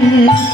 বলে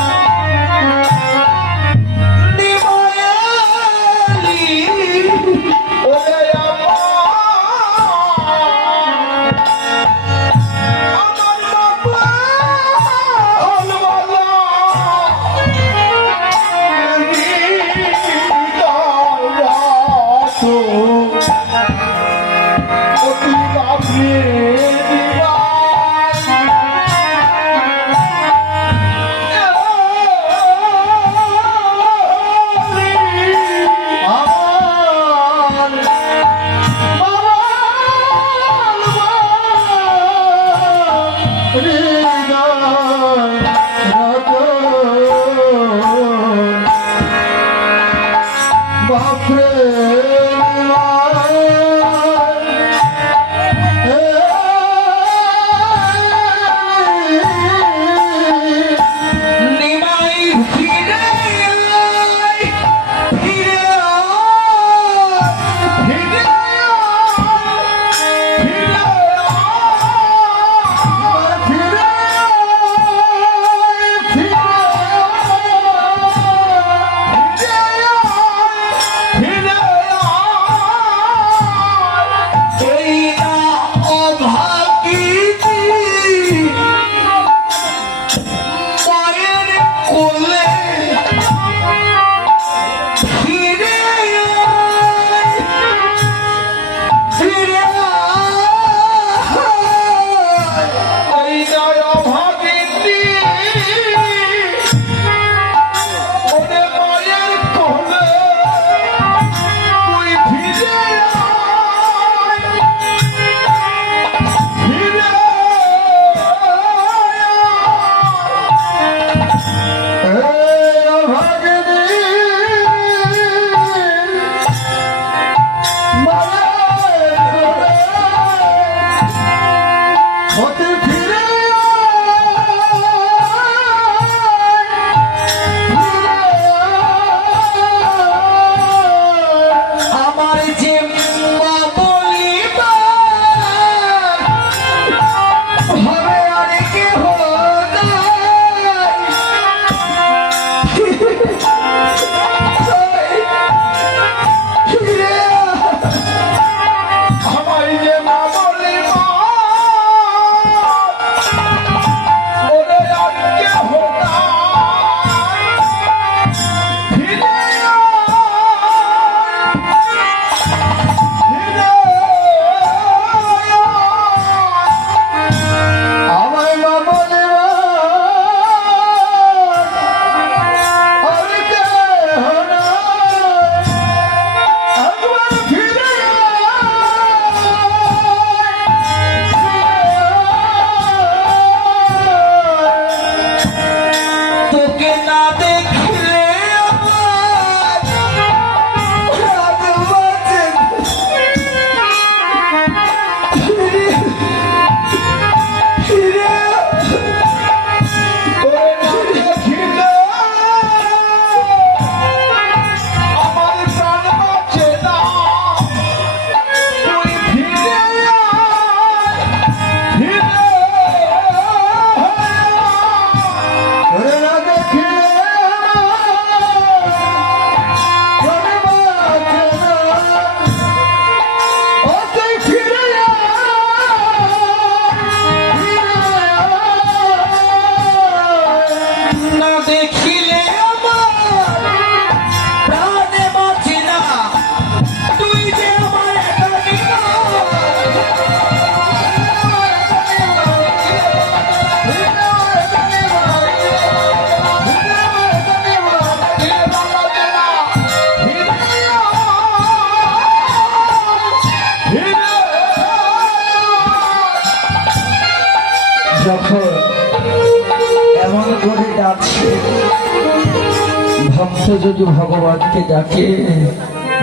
ভগবানকে ডাকে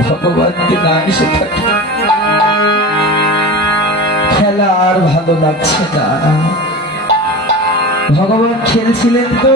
ভগবানকে না এসে থাকে খেলা আর ভালো লাগছে না। ভগবান খেলছিলেন তো।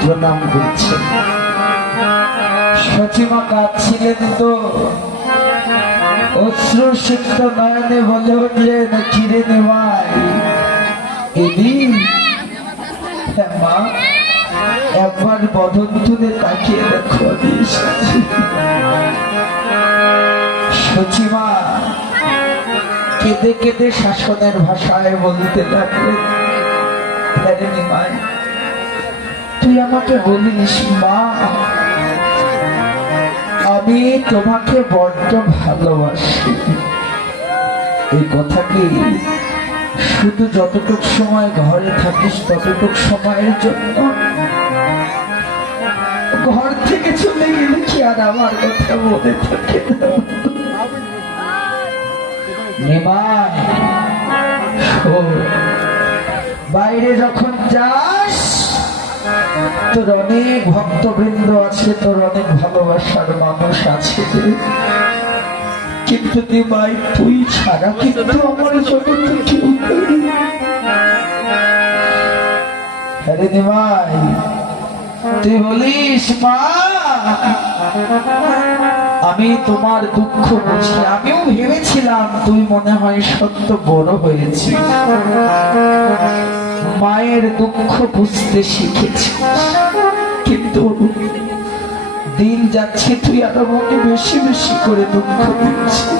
প্রণাম করছে। সচিমা কাঁদছিলেন তো। অশ্রু সিক্ত নয়নে বলে উঠলেন কিরে নেওয়াই এদি মা একবার বদন তুলে তাকিয়ে দেখো সচিমা কেঁদে কেঁদে শাসনের ভাষায় বলতে লাগলেন "হ্যাঁ নিমাই, তুই আমাকে বলিস, মা, আমি তোমাকে বড্ড ভালোবাসি এই কথা কি শুধু যতটুক সময় ঘরে থাকিস, ততটুক সময়ের জন্য ঘর থেকে চলে গেলে কি আর আমার কথা মনে থাকে? বাইরে যখন যাস তোর অনেক ভক্তবৃন্দ আছে, তোর অনেক ভালোবাসার মানুষ আছে কিন্তু নিমাই তুই ছাড়া কিন্তু আমার জগতে বলিস আমি তোমার দুঃখ বুঝি। আমিও ভেবেছিলাম তুই মনে হয় সত্য বড় হয়েছি মায়ের দুঃখ বুঝতে শিখেছি। কিন্তু দিন যাচ্ছে, তুই আরও মনে বেশি বেশি করে দুঃখ দিচ্ছি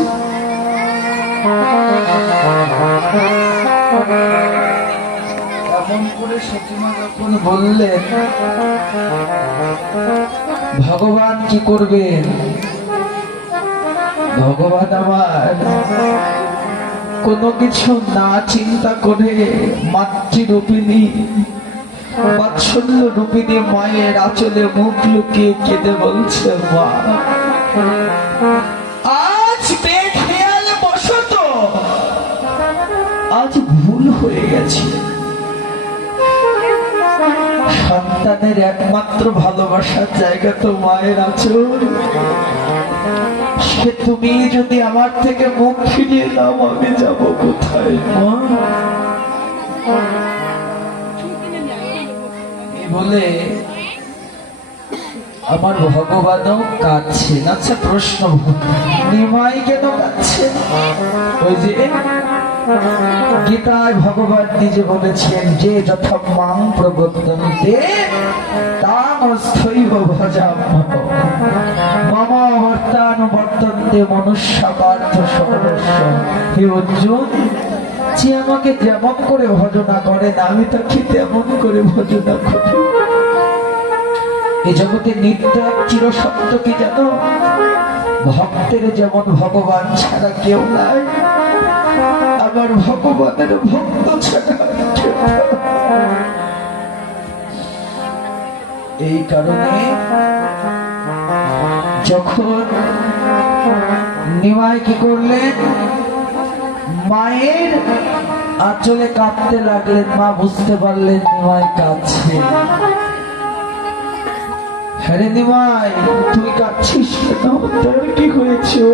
বললেন, ভগবান কি করবেন ভগবান আমার কোনো কিছু না চিন্তা করে মাতৃরূপিণী বাৎসল্য রূপিণী মায়ের আচলে মুখ লুকিয়ে কেঁদে বলছে মা, আজ বেখেয়াল বসত। আজ ভুল হয়ে গেছে। সন্তানের একমাত্র ভালোবাসার জায়গা তো মায়ের আচর সে তুমি যদি আমার থেকে মুখ ফিরিয়ে দাও আমি যাব কোথায়? বলে, আমার ভগবানও কাঁদছেন। আচ্ছা প্রশ্ন, নিমাই কেন কাঁদছেন ওই যে গীতায় ভগবান নিজে বলেছেন, যে যথা মাং প্রবর্তন্তে তাং স্থৈব মম যে আমাকে যেমন করে ভজনা করেন আমি তাকে তেমন করে ভজনা করি। এই জগতে নিত্য এক চিরসত্য কি জানো ভক্তের যেমন ভগবান ছাড়া কেউ নাই। আমার ভগবানের ভক্ত। এই কারণে যখন নিমাই কি করলেন, মায়ের আঁচলে কাঁদতে লাগলেন, মা বুঝতে পারলেন নিমাই কাঁদছে। হ্যাঁ রে নিমাই, তুই কাঁদছিস কি হয়েছে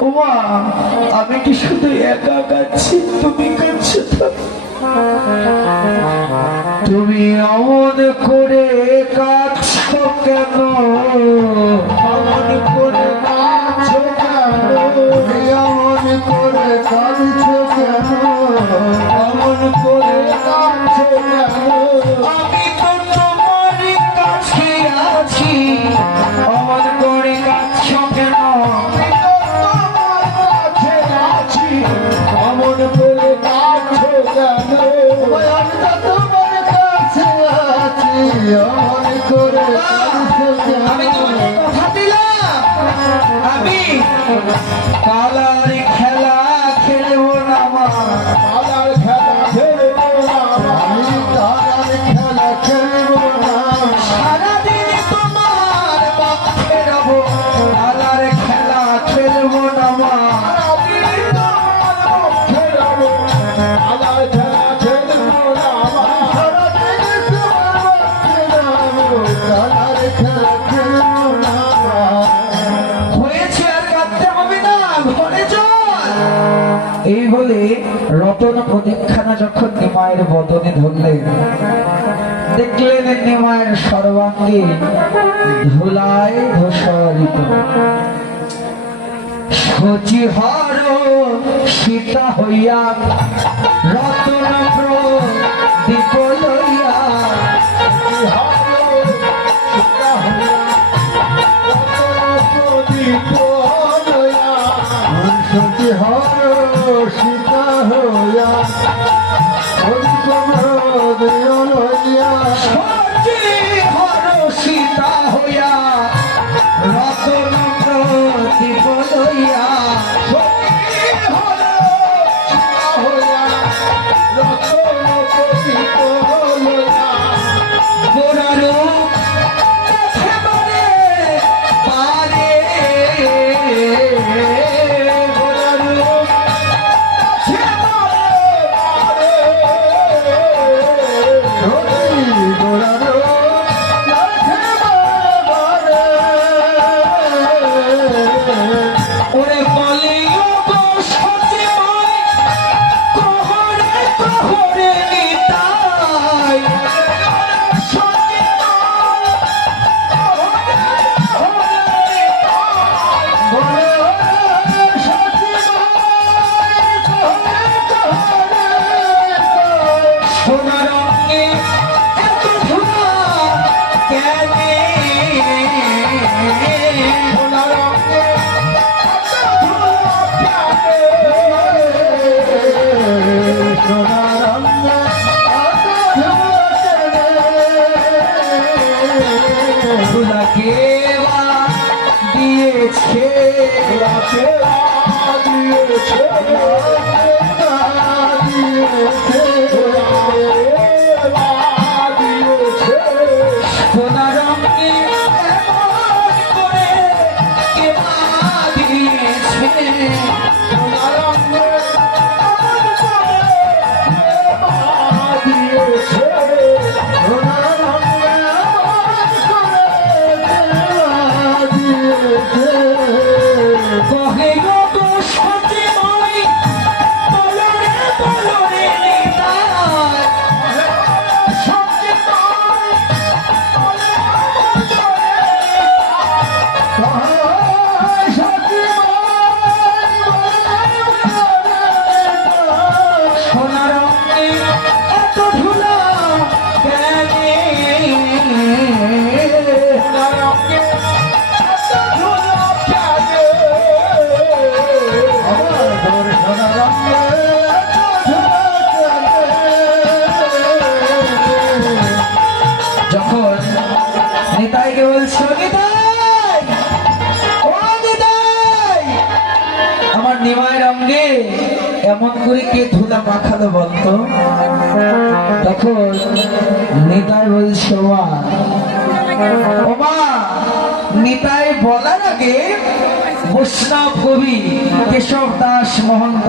ও ও আমি কি শুধু একা কাঁদছি? তুমি কাঁদছো তুমি অমন করে কাঁদছো কেন? অমন করে কাঁদছো কেন? করে কাঁদছো কেন? অমন করে কেন? আমি কালার খেলা রতন প্রদীক্ষানা যখন নিমায়ের বদনে ধরলেন দেখলেন নিমায়ের সর্বাঙ্গে ধুলায় ধূসরিত। সচি সীতা হইয়া রতন সচি হর সীতা হইয়া দিয়েছে দিয়েছে দিয়েছে। করে কে ধুলা মাখালো বলতো? তখন নিতাই বলছো মা বলার আগে বৈষ্ণব কবি কেশব দাস মহন্ত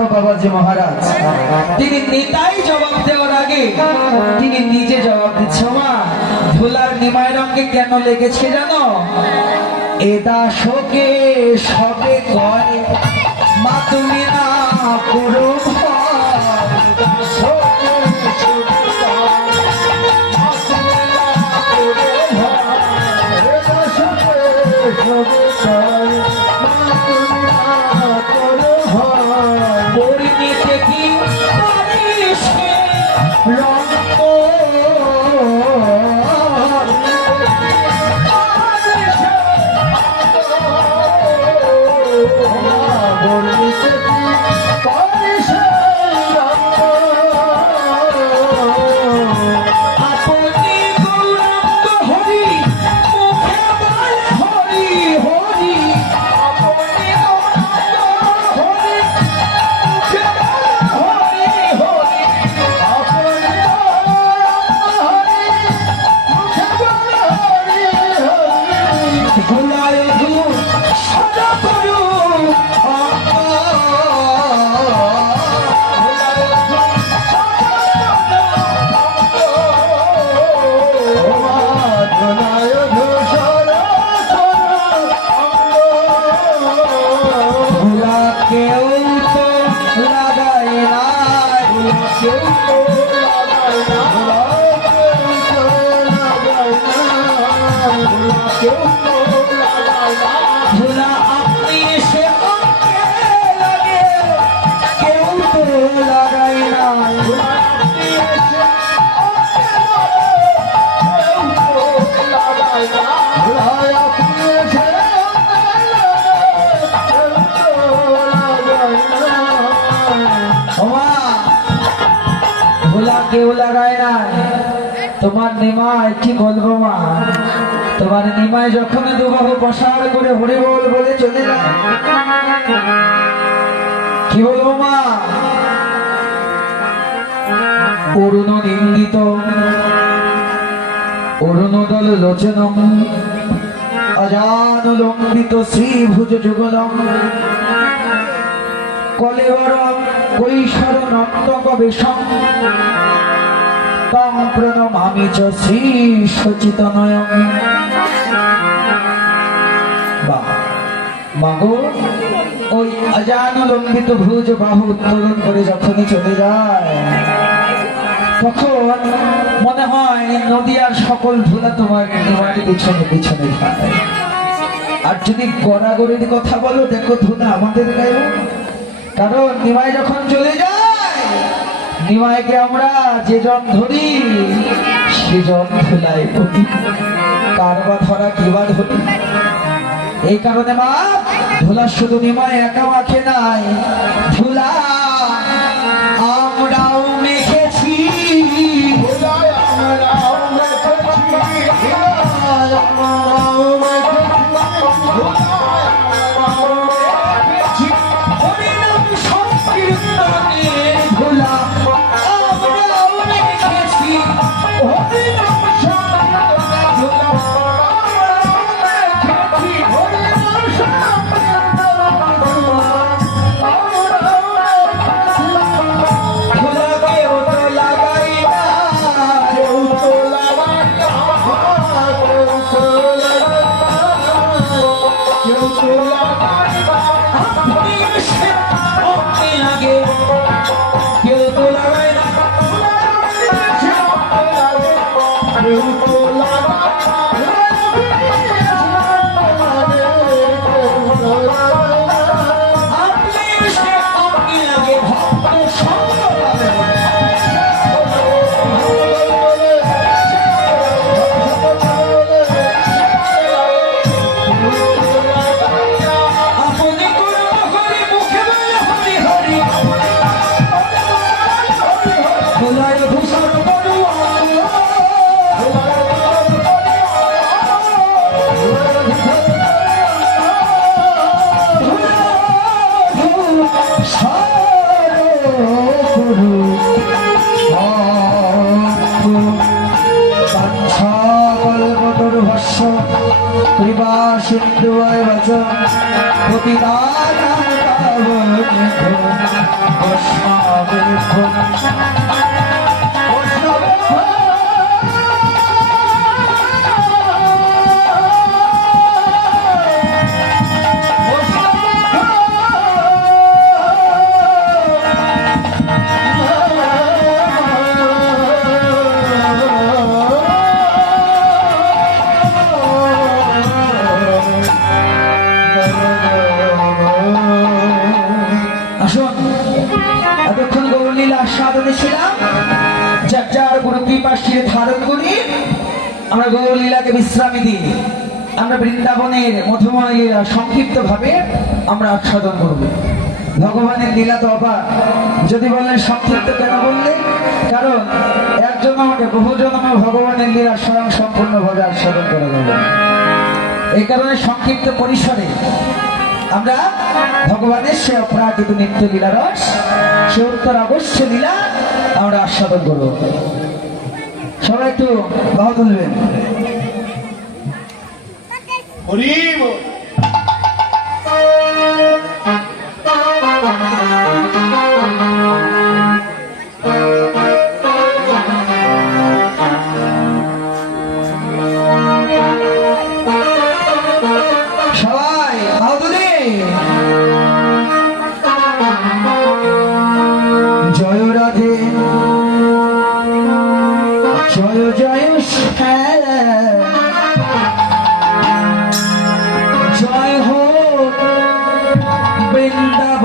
মহারাজ, তিনি জবাব দেওয়ার আগে তিনি নিজে জবাব দিচ্ছে মা ধুলার নিমায় রঙে কেন লেগেছে জানো? এ দাসকে সবে করে মা, তুমি না Oh, তোমার নিমায়, কি বলব মা? তোমার নিমায় যখন দুবাহু প্রসার করে হরি বল বলে চলে কি বলব মা? অরুণ নিন্দিত অরুণদল লোচনম, অজানুলম্বিত শ্রীভুজ যুগলম, কলেবরম কৈশোর নর্তক বেশম তং প্রণমামি চ শ্রী সচিতনয়ম। বা ভুজ বাহু উত্তোলন করে যখনই চলে যায়, তখন মনে হয় নদীয়ার সকল ধুলা তোমার পিছনে পিছনে আর যদি গড়াগড়ির কথা বলো, দেখো ধুলা আমাদের গায়ে কারণ নিমাই যখন চলে যায় নিমাইকে আমরা যে জন ধরি সে জন ধুলাই পতি। কার বা ধরা, কি বা ধরি? এই কারণে মা, ধুলা শুধু নিমায় একা মাখে নাই, ধুলা কৃপা সিন্ধু বচ আসুন বৃন্দাবনের মধুময় সংক্ষিপ্ত ভাবে আমরা আস্বাদন করব। ভগবানের লীলা তো অবাক যদি বলেন সংক্ষিপ্ত কেন বললেন কারণ একজন আমাকে বহু জন্মে ভগবানের লীলা স্বয়ং সম্পূর্ণভাবে আস্বাদন করে যাবে এই কারণে সংক্ষিপ্ত পরিসরে আমরা ভগবানের সে অপরাধিত নিত্য লীলা রস, সে উত্তর অবশ্য লীলা আমরা আস্বাদন করব। সবাই একটু বাহু তুলবেন। হরি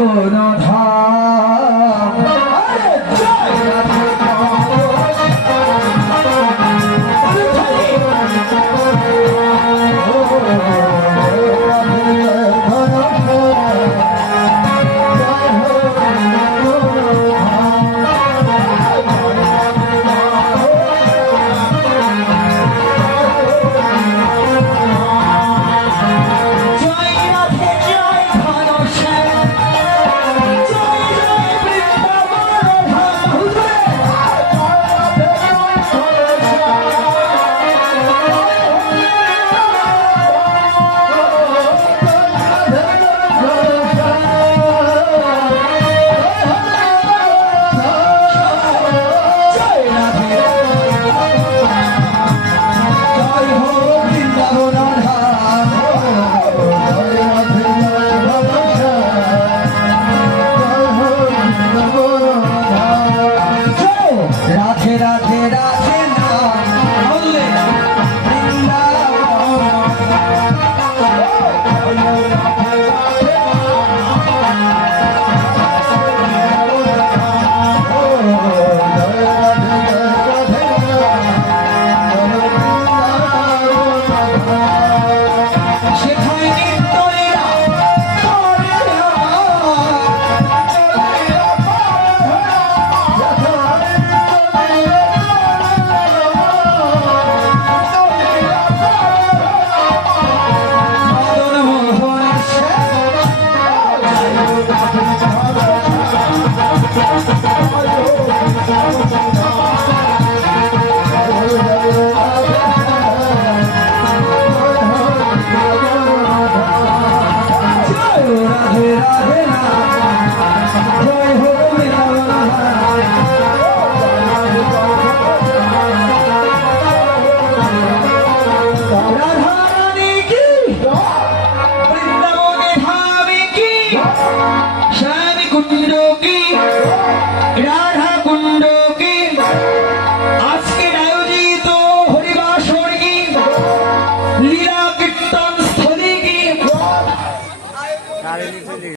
কোনো ধাম